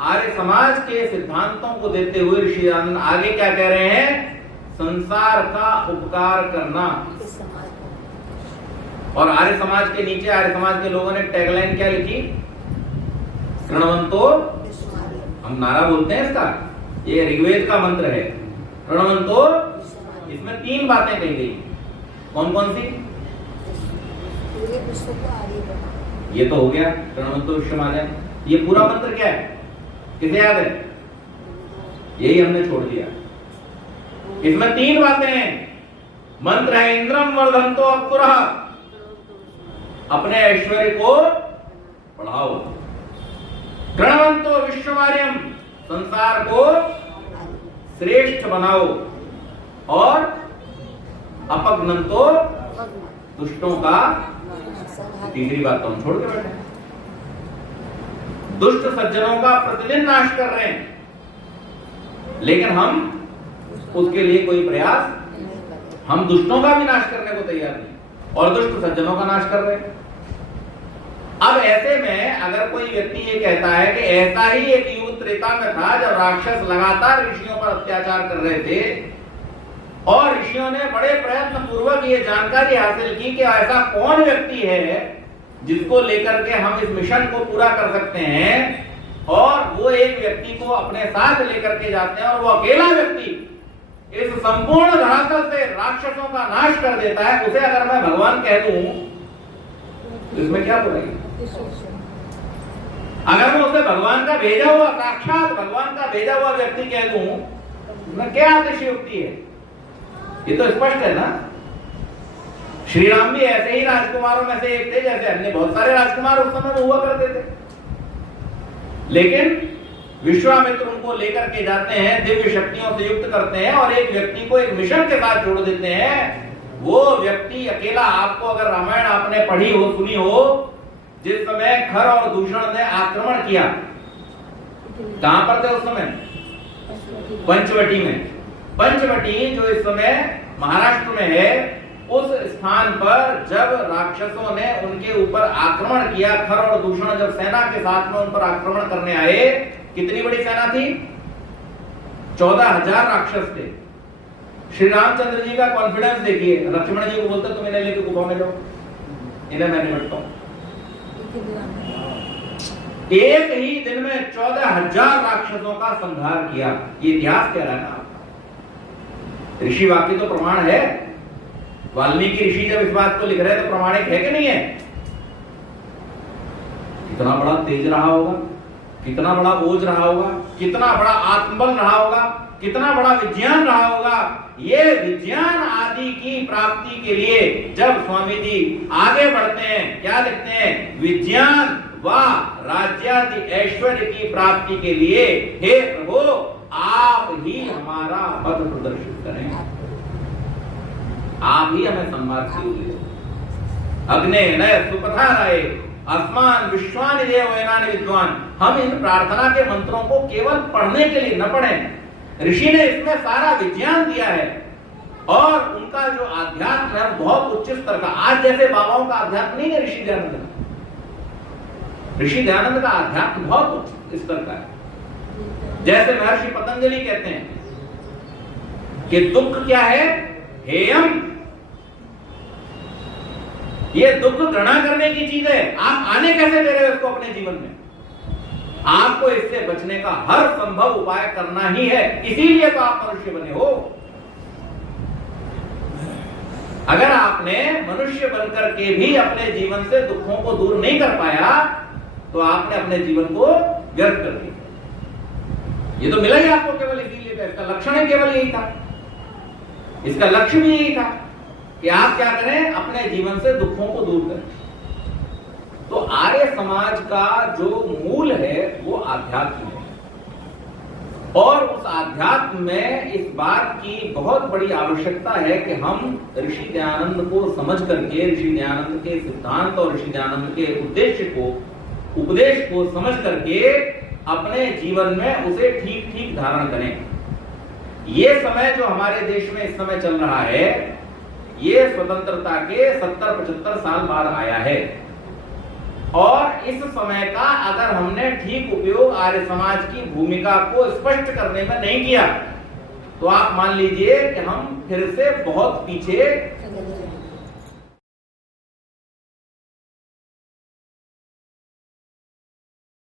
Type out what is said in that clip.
आर्य समाज के सिद्धांतों को देते हुए ऋषि दयानंद आगे क्या कह रहे हैं? संसार का उपकार करना। और आर्य समाज के नीचे आर्य समाज के लोगों ने टैगलाइन क्या लिखी? ऋणवंतो, हम नारा बोलते हैं इसका, ये ऋग्वेद का मंत्र है, ऋणवंतो। इसमें 3 बातें कही गई। कौन कौन सी? ये तो हो गया, ऋणवंतो विश्वमार्यम। ये पूरा मंत्र क्या है? किसे याद है? यही हमने छोड़ दिया। इसमें 3 बातें हैं। मंत्र है इंद्रम वर्धन्तो अपुरः, अपने ऐश्वर्य को बढ़ाओ। ऋणवंतो विश्वमार्यम, संसार को श्रेष्ठ बनाओ। और अपघ्नन्तो, दुष्टों का, तीसरी बात तो हम छोड़ के बैठे, दुष्ट सज्जनों का प्रतिदिन नाश कर रहे हैं, लेकिन हम उसके लिए कोई प्रयास, हम दुष्टों का भी नाश करने को तैयार नहीं और दुष्ट सज्जनों का नाश कर रहे हैं। अब ऐसे में अगर कोई व्यक्ति ये कहता है कि ऐसा ही एक युग त्रेता में था जब राक्षस लगातार ऋषियों पर अत्याचार कर रहे थे और ऋषियों ने बड़े प्रयत्न पूर्वक ये जानकारी हासिल की कि ऐसा कौन व्यक्ति है जिसको लेकर के हम इस मिशन को पूरा कर सकते हैं, और वो एक व्यक्ति को अपने साथ लेकर के जाते हैं और वो अकेला व्यक्ति इस संपूर्ण धरातल से राक्षसों का नाश कर देता है, उसे अगर मैं भगवान कह दूं तो इसमें क्या बोलेंगे? अगर मैं उसे भगवान का भेजा हुआ, साक्षात भगवान का भेजा हुआ व्यक्ति कह दूं, इसमें क्या अतिशयोक्ति है? ये तो स्पष्ट है ना। श्री राम भी ऐसे ही राजकुमारों में से एक थे जैसे अन्य बहुत सारे राजकुमार उस समय में हुआ करते थे, लेकिन विश्वामित्र उनको लेकर के जाते हैं, दिव्य शक्तियों से युक्त करते हैं और एक व्यक्ति को एक मिशन के साथ जोड़ देते हैं। वो व्यक्ति अकेला, आपको अगर रामायण आपने पढ़ी हो, सुनी हो, जिस समय खर और दूषण ने आक्रमण किया, कहां पर थे उस समय? पंचवटी में। पंचवटी जो इस समय महाराष्ट्र में है, उस स्थान पर जब राक्षसों ने उनके ऊपर आक्रमण किया, खर और दूषण जब सेना के साथ में उन पर आक्रमण करने आए, कितनी बड़ी सेना थी? 14,000 राक्षस थे। श्री रामचंद्र जी का कॉन्फिडेंस देखिए, लक्ष्मण जी को बोलते तुम इन्हें लेके गुफा में जाओ, इन्हें मैं निपटता हूं। एक ही दिन में 14,000 राक्षसों का संहार किया। ये इतिहास कह रहा है ना आपका। ऋषि वाक्य तो प्रमाण है। वाल्मीकि ऋषि जब इस बात को लिख रहे हैं तो प्रमाणिक है कि नहीं है? कितना बड़ा तेज रहा होगा, कितना बड़ा ओज रहा होगा, कितना बड़ा आत्मबल रहा होगा, कितना बड़ा विज्ञान रहा होगा। ये विज्ञान आदि की प्राप्ति के लिए जब स्वामी जी आगे बढ़ते हैं, क्या लिखते हैं? विज्ञान व राज्यादि ऐश्वर्य की प्राप्ति के लिए हे प्रभु आप ही हमारा पथ प्रदर्शित करें, आप ही हमें सन्मार्ग से उद्देश्य अग्ने नय सुपथा राय आसमान विश्वानि देव वैनानि विद्वान। हम इन प्रार्थना के मंत्रों को केवल पढ़ने के लिए न पढ़ें, ऋषि ने इसमें सारा विज्ञान दिया है और उनका जो आध्यात्म है बहुत उच्च स्तर का। आज जैसे बाबाओं का आध्यात्म नहीं है ऋषि दयानंद का। ऋषि दयानंद का आध्यात्म बहुत उच्च स्तर का है। जैसे महर्षि पतंजलि कहते हैं कि दुख क्या है? हेयम। ये दुख घृणा करने की चीज है। आप आने कैसे दे रहे हो इसको अपने जीवन में? आपको इससे बचने का हर संभव उपाय करना ही है, इसीलिए तो आप मनुष्य बने हो। अगर आपने मनुष्य बनकर के भी अपने जीवन से दुखों को दूर नहीं कर पाया तो आपने अपने जीवन को व्यर्थ कर दिया। ये तो मिला ही आपको केवल इसीलिए था, इसका लक्षण ही केवल यही था, इसका लक्ष्य भी यही था कि आप क्या करें? अपने जीवन से दुखों को दूर करें। तो आर्य समाज का जो मूल है वो आध्यात्म है, और उस आध्यात्म में इस बात की बहुत बड़ी आवश्यकता है कि हम ऋषि दयानंद को समझ करके, ऋषि दयानंद के सिद्धांत और ऋषि दयानंद के उद्देश्य को, उपदेश को समझ करके अपने जीवन में उसे ठीक ठीक धारण करें। ये समय जो हमारे देश में इस समय चल रहा है, ये स्वतंत्रता के 70-75 साल बाद आया है। और इस समय का अगर हमने ठीक उपयोग आर्य समाज की भूमिका को स्पष्ट करने में नहीं किया तो आप मान लीजिए कि हम फिर से बहुत पीछे